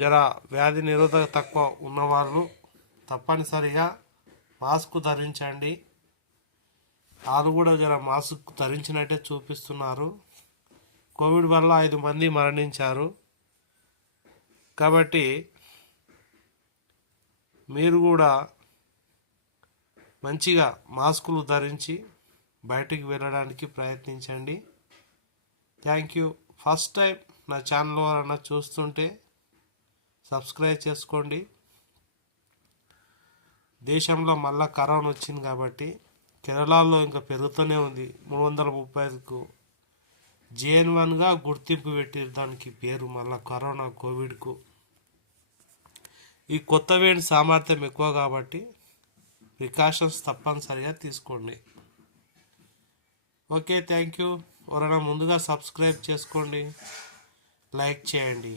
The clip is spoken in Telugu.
జర వ్యాధి నిరోధక తక్కువ ఉన్నవాళ్ళు తప్పనిసరిగా మాస్క్ ధరించండి. వాళ్ళు కూడా జర మాస్క్ ధరించినట్టే చూపిస్తున్నారు. కోవిడ్ వల్ల 5 మంది మరణించారు. కాబట్టి మీరు కూడా మంచిగా మాస్కులు ధరించి బయటికి వెళ్ళడానికి ప్రయత్నించండి. Thank you. ఫస్ట్ టైం నా ఛానల్ ఎవరైనా చూస్తుంటే సబ్స్క్రైబ్ చేసుకోండి. దేశంలో మళ్ళా కరోనా వచ్చింది కాబట్టి కేరళలో ఇంకా పెరుగుతూనే ఉంది. 335కు JN1గా గుర్తింపు పెట్టారు. దానికి పేరు మళ్ళీ కరోనా కోవిడ్కు. ఈ కొత్త వేడి సామర్థ్యం ఎక్కువ కాబట్టి ప్రికాషన్స్ తప్పనిసరిగా తీసుకోండి. Okay, thank you. ఎవరైనా ముందుగా సబ్స్క్రైబ్ చేసుకోండి, లైక్ చేయండి.